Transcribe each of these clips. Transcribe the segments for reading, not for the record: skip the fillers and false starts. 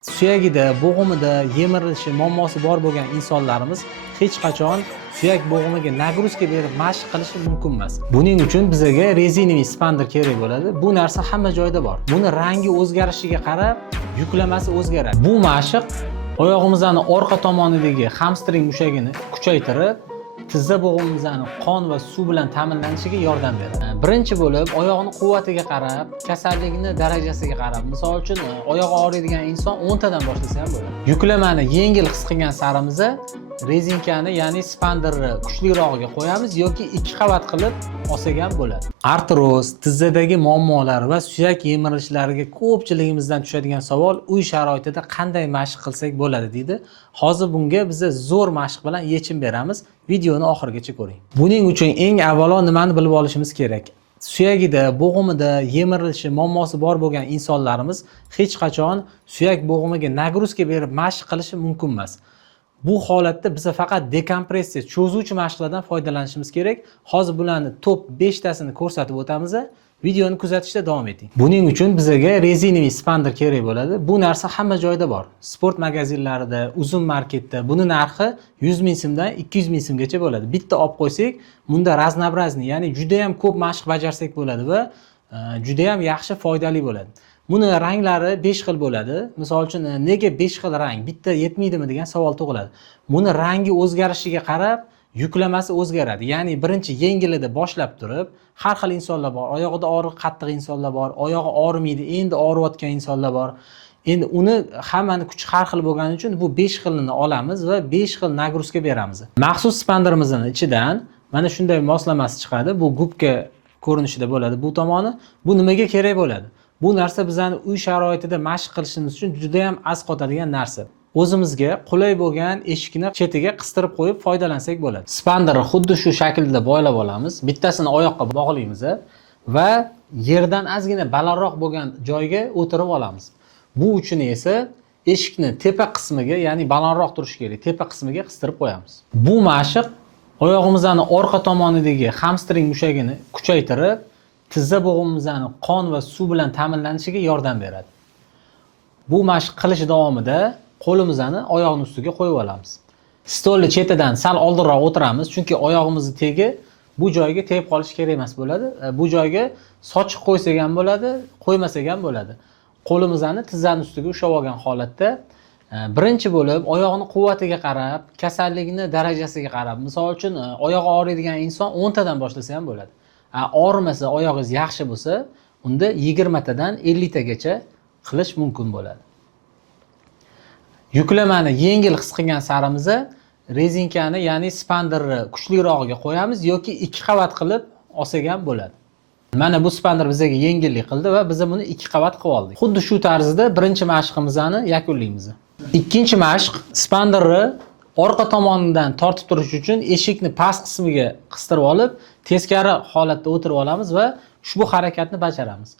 Suyagida, bo'g'imida yemirilishi muammosi bor bo'lgan insonlarimiz hech qachon suyak bo'g'imiga nagruzka berib mashq qilishi mumkin emas. Buning uchun bizga rezinaviy spander kerak bo'ladi. Bu narsa hamma joyda bor. Buni rangi o'zgarishiga qarab yuklamasi o'zgaradi. Bu mashq oyog'imizning orqa tomonidagi hamstring mushagini kuchaytirib, tizza bo'g'imimizning qon va suv bilan ta'minlanishiga yordam beradi. Birinchi bo'lib, oyoqning quvvatiga qarab, kasallikning darajasiga qarab, misol uchun oyog'i og'riydigan inson 10 tadan boshlasa ham bo'ladi. Yuklamani yengil his qilgan sarimizda rezinkani, ya'ni spanderni kuchlirog'iga qo'yamiz yoki 2 qavat qilib olsak ham bo'ladi. Artroz, tizzadagi muammolar va suyak yemirilishlariga ko'pchiligimizdan tushadigan savol, uy sharoitida qanday mashq qilsak bo'ladi deydi. Hozir bunga biz zo'r mashq bilan yechim beramiz. Videoni oxirigacha ko'ring. Buning uchun eng avvalo nimani bilib olishimiz kerak? Suyagida, bo'g'imida yemirilishi muammosi bor bo'lgan insonlarimiz hech qachon suyak bo'g'imiga nagruzka berib mashq qilishi mumkin emas. Bu holatda biz faqat dekompressiya, cho'zuvchi mashqlardan foydalanishimiz kerak. Hozir bularni top 5 tasini ko'rsatib o'tamiz. Videoni kuzatishda davom eting. Buning uchun bizga rezinaviy spander kerak bo'ladi. Bu narsa hamma joyda bor. Sport magazinlarida, uzun marketda buni narxi 100 ming so'mdan 200 ming so'mgacha bo'ladi. Bitta olib qo'ysak, bunda raznobrazni, ya'ni juda ham ko'p mashq bajarsak bo'ladi va juda ham yaxshi, foydali bo'ladi. Buni ranglari 5 xil bo'ladi. Misol uchun nega 5 xil rang? Bitta yetmaydimi degan savol tug'iladi. Buni rangi o'zgarishiga qarab yuklamasi o'zgaradi. Ya'ni birinchi yengilida boshlab turib, har xil insonlar bor. Oyog'ida og'riq qattiq insonlar bor, oyog'i og'rimaydi, endi og'riyotgan insonlar bor. Endi uni hammani kuchi har xil bo'lgani uchun bu 5 xilini olamiz va 5 xil nagruzka beramiz. Maxsus spanderimizning ichidan mana shunday moslamasi chiqadi. Bu gubka ko'rinishida bo'ladi bu tomoni. Bu nimaga kerak bo'ladi? Bu narsa bizning uy sharoitida mashq qilishimiz uchun juda ham az qotadigan narsa. O'zimizga qulay bo'lgan eshikni chetiga qistirib qo'yib foydalansak bo'ladi. Spanderni xuddi shu shaklda boylab olamiz. Bittasini oyoqqa bog'laymiz va yerdan ozgina balandroq bo'lgan joyga o'tirib olamiz. Bu uchun esa eshikni tepa qismiga, ya'ni balandroq turishi kerak, tepa qismiga qistirib qo'yamiz. Bu mashq oyog'imizning orqa tomonidagi hamstring mushagini kuchaytirib, tizza bo'g'imimizning qon va suv bilan ta'minlanishiga yordam beradi. Bu mashq qilish davomida qo'limizni oyoqning ustiga qo'yib olamiz. Stolni chetidan sal oldinroq o'tiramiz, chunki oyog'imizni tegi bu joyga tegib qolish kerak emas bo'ladi. Bu joyga sochiq qo'ysak ham bo'ladi, qo'ymasak ham bo'ladi. Qo'limizni tizzaning ustiga ushlab olgan holatda birinchi bo'lib oyoqning quvvatiga qarab, kasallikning darajasiga qarab, misol uchun oyog'i og'riydigan inson 10 tadan boshlasa ham bo'ladi. Og'rimasa, oyog'ingiz yaxshi bo'lsa, unda 20 tadan 50 tagacha qilish mumkin bo'ladi. Yuklamani yengil his qilgan sarimizda rezinkani, ya'ni spanderni kuchlirog'iga qo'yamiz yoki 2 qavat qilib olsak ham bo'ladi. Mana bu spander bizga yengillik qildi va biz buni 2 qavat qilib oldik. Xuddi shu tarzda birinchi mashqimizni yakunlaymiz. Ikkinchi mashq spanderni orqa tomonidan tortib turish uchun eshikni past qismiga qistirib olib, teskari holatda o'tirib olamiz va ushbu harakatni bajaramiz.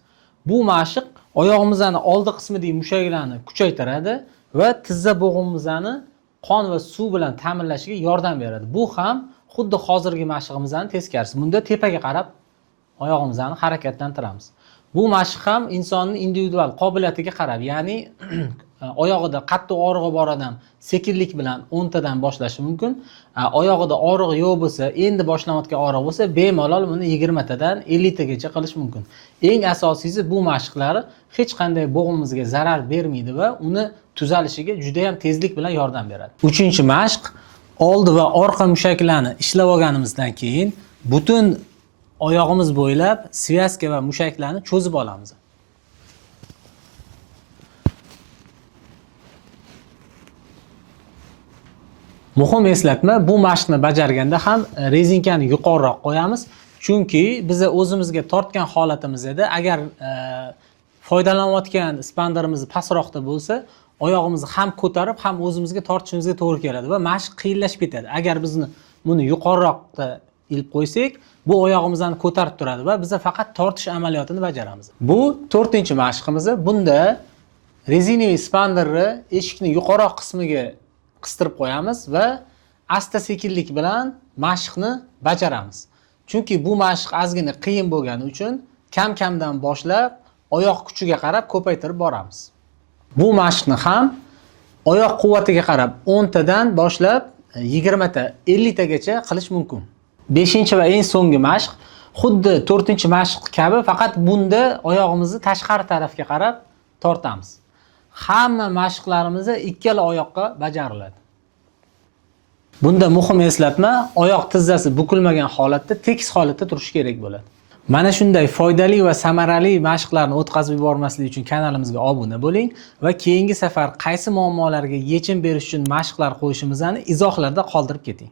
Bu mashq oyog'imizning oldi qismidagi mushaklarni kuchaytiradi va tizza bo'g'imimizni qon va suv bilan ta'minlashiga yordam beradi. Bu ham xuddi hozirgi mashqimizning teskarisi. Bunda tepaga qarab oyog'imizni harakatlantiramiz. Bu mashq ham insonning individual qobiliyatiga qarab, ya'ni oyog'ida qattiq og'rig'i bor odam sekinlik bilan 10 tadan boshlashi mumkin. Oyog'ida og'rig'i yo'q bo'lsa, endi boshlanayotgan og'riq bo'lsa, bemalol buni 20 tadan 50 tagacha qilish mumkin. Eng asosiysi bu mashqlari hech qanday bo'g'imimizga zarar bermaydi va uni tuzalishiga juda ham tezlik bilan yordam beradi. Uchinchi mashq oldi va orqa mushaklarni ishlab olganimizdan keyin butun oyog'imiz bo'ylab svyaska va mushaklarni cho'zib olamiz. Muhim eslatma, bu mashqni bajarganda ham rezinkani yuqoriroq qo'yamiz, chunki biz o'zimizga tortgan holatimizda agar foydalanayotgan spanderimiz pastroqda bo'lsa, oyog'imizni ham ko'tarib, ham o'zimizga tortishimizga to'g'ri keladi va mashq qiyinlashib ketadi. Agar bizni buni yuqoriroqda ilib qo'ysak, bu oyog'imizni ko'tarib turadi va biz faqat tortish amaliyotini bajaramiz. Bu 4-mashqimiz. Bunda rezinaviy spanderni eshikni yuqoriroq qismiga qistirib qo'yamiz va asta-sekinlik bilan mashqni bajaramiz. Chunki bu mashq ozgina qiyin bo'lgani uchun kam-kamdan boshlab oyoq kuchiga qarab ko'paytirib boramiz. Bu mashqni ham oyoq quvvatiga qarab 10 tadan boshlab 20 ta, 50 tagacha qilish mumkin. 5-chi va eng so'nggi mashq xuddi 4-chi mashq kabi, faqat bunda oyog'imizni tashqari tarafga qarab tortamiz. Hamma mashqlarimiz ikkala oyoqqa bajariladi. Bunda muhim eslatma, oyoq tizzasi bukilmagan holatda, tekis holatda turishi kerak bo'ladi. Mana shunday foydali va samarali mashqlarni o'tkazib yubormaslik uchun kanalimizga obuna bo'ling va keyingi safar qaysi muammolarga yechim berish uchun mashqlar qo'yishimizni izohlarda qoldirib keting.